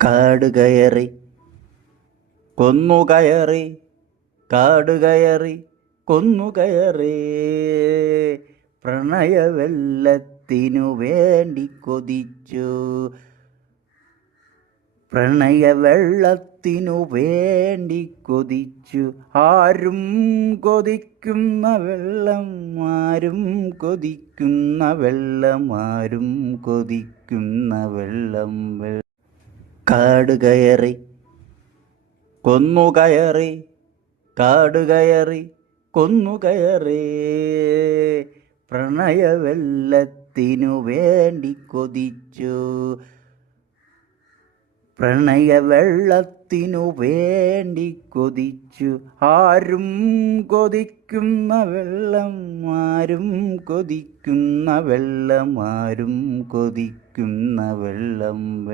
കാട് കയറി കൊന്നുകയറി, കാട് കയറി കൊന്നുകയറി, പ്രണയവെള്ളത്തിനു വേണ്ടി കൊതിച്ചു, പ്രണയവെള്ളത്തിനു വേണ്ടി കൊതിച്ചു. ആരും കൊതിക്കുന്ന വെള്ളം, ആരും കൊതിക്കുന്ന വെള്ളം, ആരും കൊതിക്കുന്ന വെള്ളം. കാട് കയറി കൊന്നുകയറി, കാട് കയറി കൊന്നുകയറി, പ്രണയവെള്ളത്തിനു വേണ്ടി കൊതിച്ചു, പ്രണയവെള്ളത്തിനു വേണ്ടി കൊതിച്ചു. ആരും കൊതിക്കുന്ന വെള്ളം, ആരും കൊതിക്കുന്ന വെള്ളം, ആരും കൊതിക്കുന്ന വെള്ളം.